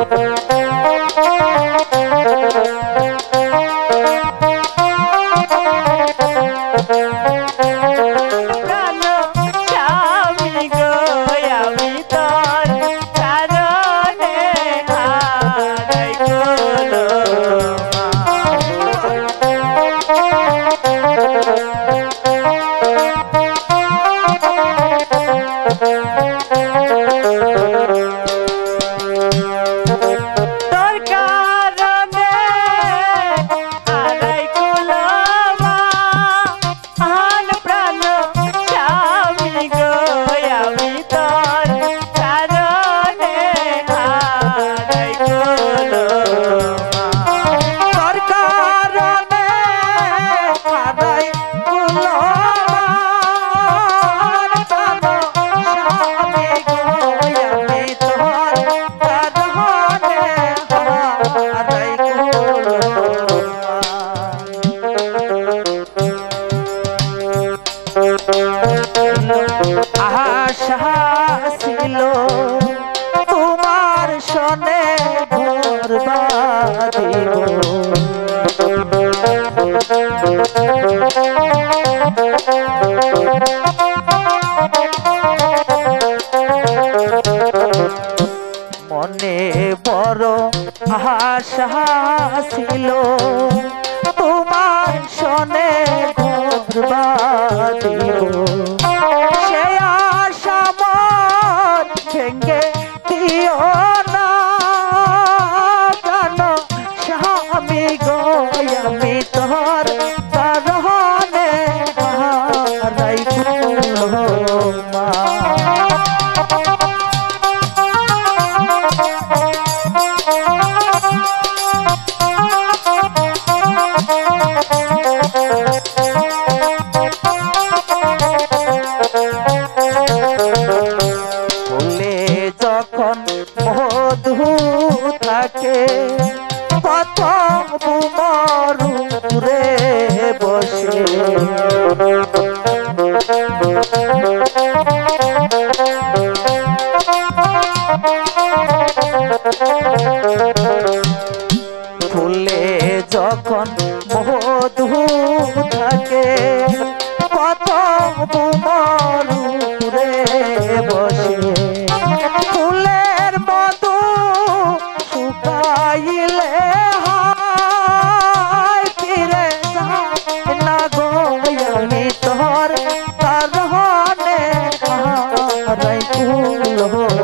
you. আশা ছিল তোমার সনে ভরবাদিব মনে বড় আশা ছিল। তোমার সনে ঘরবাদিব সে বধু থাকে কত মরুরে বসে। ফুলে যখন মধু থাকে Oh, oh,